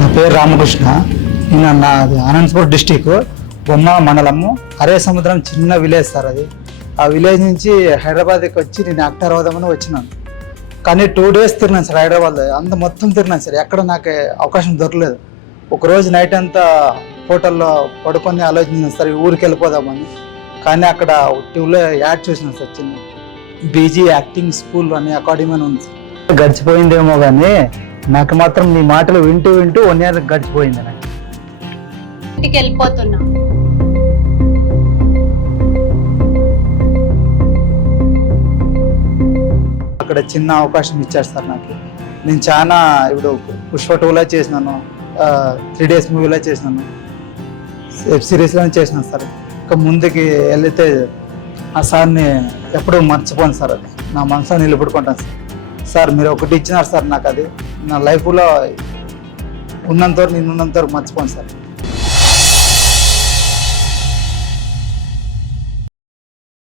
నా పేరు రామకృష్ణ. నేను నాది అనంతపురం డిస్టిక్ బొమ్మ మండలము అరే సముద్రం చిన్న విలేజ్ సార్. అది ఆ విలేజ్ నుంచి హైదరాబాద్కి వచ్చి నేను యాక్టర్ అవుదామని వచ్చినాను. కానీ 2 days తిరిగినాను సార్ హైదరాబాద్లో. అంత మొత్తం తిరిగినాను సార్, ఎక్కడ నాకు అవకాశం దొరకలేదు. ఒకరోజు నైట్ అంతా హోటల్లో పడుకొని ఆలోచించాను సార్ ఊరికి వెళ్ళిపోదామని. కానీ అక్కడ టీవీలో యాడ్ చూసినాను సార్, చిన్న బీజీ యాక్టింగ్ స్కూల్ అనే అకాడమీ అని ఉంది సార్. గడిచిపోయిందేమో కానీ నాకు మాత్రం నీ మాటలు వింటూ 1 year గడిచిపోయింది. నాకు ఇంటికి వెళ్ళిపోతున్నా. అక్కడ చిన్న అవకాశం ఇచ్చారు సార్ నాకు. నేను చాలా ఇప్పుడు పుష్ప 2లో చేసినాను, 3 days మూవీలో చేసినాను, వెబ్ సిరీస్లో చేసినాను సార్. ఇంకా ముందుకి వెళితే ఆ సార్ని ఎప్పుడూ మర్చిపోను సార్. అది నా మనసులో నిలబెట్టుకుంటాను సార్. సార్ మీరు ఒకటి ఇచ్చినారు సార్ నాకు, అది నా లైఫ్లో ఉన్నంతవరకు నేను ఉన్నంతవరకు మర్చిపోను సార్.